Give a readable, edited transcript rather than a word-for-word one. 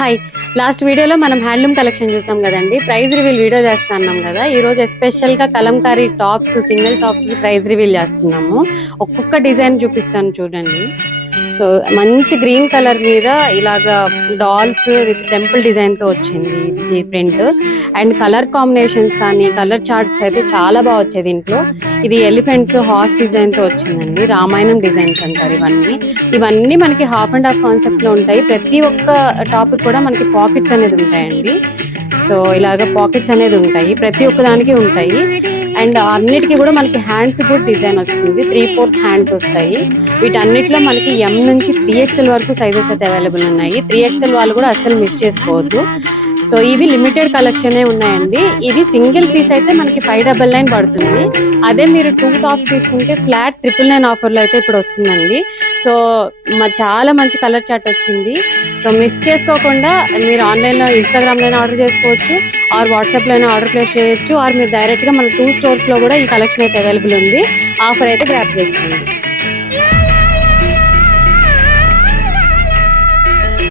Hi, last వీడియోలో మనం handloom collection చూసాం కదండి. ప్రైస్ రివీల్ వీడియో చేస్తున్నాం కదా. ఈ రోజు ఎస్పెషల్ గా Kalamkari tops, single tops price reveal చేస్తున్నాము. ఒక్కొక్క డిజైన్ చూపిస్తాను చూడండి. సో మంచి గ్రీన్ కలర్ మీద ఇలాగా డాల్స్ విత్ టెంపుల్ డిజైన్ తో వచ్చింది ఈ ప్రింట్. అండ్ కలర్ కాంబినేషన్స్ కానీ కలర్ చార్ట్స్ అయితే చాలా బాగా వచ్చాయి దీంట్లో. ఇది ఎలిఫెంట్స్ హార్స్ డిజైన్ తో వచ్చిందండి. రామాయణం డిజైన్స్ అంటారు ఇవన్నీ మనకి హాఫ్ అండ్ హాఫ్ కాన్సెప్ట్ లో ఉంటాయి. ప్రతి ఒక్క టాపిక్ కూడా మనకి పాకెట్స్ అనేది ఉంటాయండి. సో ఇలాగ పాకెట్స్ అనేది ఉంటాయి, ప్రతి ఒక్క దానికి ఉంటాయి. అండ్ అన్నిటికీ కూడా మనకి హ్యాండ్స్ కూడా డిజైన్ వస్తుంది. 3/4 హ్యాండ్స్ వస్తాయి. వీటన్నిటిలో మనకి M నుంచి 3XL వరకు సైజెస్ అయితే అవైలబుల్ ఉన్నాయి. 3XL వాళ్ళు కూడా అస్సలు మిస్ చేసుకోవద్దు. సో ఇవి లిమిటెడ్ కలెక్షనే ఉన్నాయండి. ఇవి సింగిల్ పీస్ అయితే మనకి 599 పడుతుంది. అదే మీరు 2 టాప్స్ తీసుకుంటే ఫ్లాట్ 999 ఆఫర్లో అయితే ఇప్పుడు వస్తుందండి. సో చాలా మంచి కలర్ చార్ట్ వచ్చింది. సో మిస్ చేసుకోకుండా మీరు ఆన్లైన్లో ఇన్స్టాగ్రామ్లో ఆర్డర్ చేసుకోవచ్చు, ఆర్ వాట్సాప్లో ఆర్డర్ ప్లేస్ చేయొచ్చు, ఆర్ మీరు డైరెక్ట్గా మన 2 స్టోర్స్లో కూడా ఈ కలెక్షన్ అయితే అవైలబుల్ ఉంది. ఆఫర్ అయితే గ్రాప్ చేసుకోండి.